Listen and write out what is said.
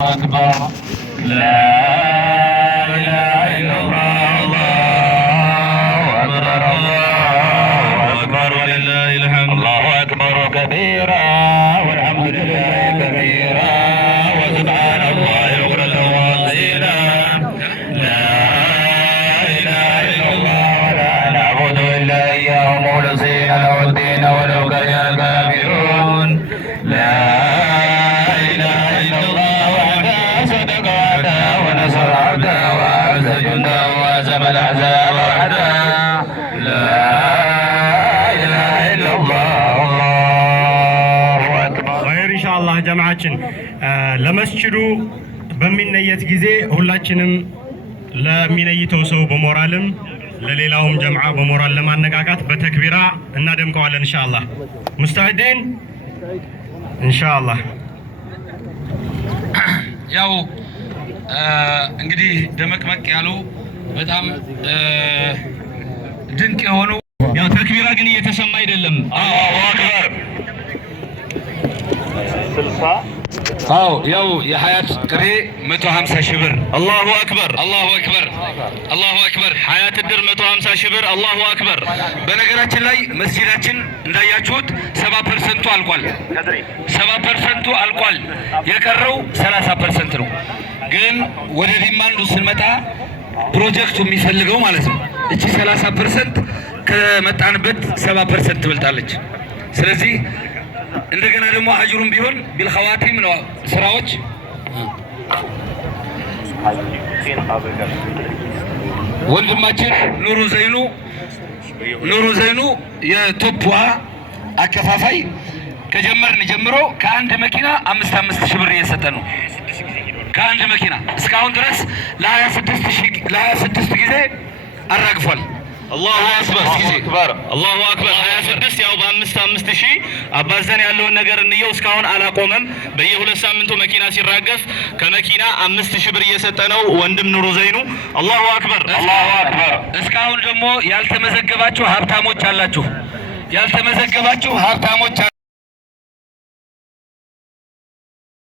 أكبر لا إله إلا الله الله أكبر الله أكبر ولله الحمد الله أكبر كبيرا والحمد لله كبيرا وسبحان الله بكرة وأصيلا لا إله إلا الله ولا نعبد إلا إياه مخلصين له الدين ولو كره الكافرون لا إله إلا الله ونصر عبده وأعز جنده وهزم الأحزاب وحده لا إله إلا الله الله أكبر خير إن شاء الله جماعتنا ለመስጂዱ በሚነየት ጊዜ ሁላችንም ለሚነይተው ሰው በሞራልም ለሌላውም ጀማዓ በሞራል ለማነቃቃት በተክቢራ እናደምቀዋለን ኢንሻአላህ ሙስተዒዲን ኢንሻአላህ ያው እንግዲህ ደመቅመቅ ያሉ በጣም ድንቅ የሆኑ ያው ተክቢራ ግን እየተሰማ አይደለም። አላሁ አክበር አው ያው የሐያት ጥሬ 150 ሺህ ብር አላሁ አክበር አላሁ አክበር አላሁ አክበር ሐያት ድር 150 ሺህ ብር አላሁ አክበር። በነገራችን ላይ መስጂዳችን እንዳያችሁት 70% አልቋል። 70% አልቋል። የቀረው 30% ነው። ግን ወደ ዲማንዱ ስንመጣ ፕሮጀክቱ የሚፈልገው ማለት ነው እቺ 30% ከመጣንበት 70% ትበልጣለች። ስለዚህ እንደገና ደግሞ አጅሩም ቢሆን ቢልኸዋቲም ነው ስራዎች ወንድማችን ኑሩ ዘይኑ የቶፕ ውሃ አከፋፋይ ከጀመርን ጀምሮ ከአንድ መኪና 5 ሺህ ብር እየሰጠ ነው። ከአንድ መኪና እስካሁን ድረስ ለ26 ጊዜ አራግፏል። አላሁ አክበር አላሁ አክበር 26 ያው በ5 ሺህ አባዘን ያለውን ነገር እንየው። እስካሁን አላቆመም። በየሁለት ሳምንቱ መኪና ሲራገፍ ከመኪና 5 ሺህ ብር እየሰጠ ነው ወንድም ኑሩ ዘይኑ። አላሁ አክበር አላሁ አክበር። እስካሁን ደግሞ ያልተመዘገባችሁ ሀብታሞች አላችሁ። ያልተመዘገባችሁ ሀብታሞች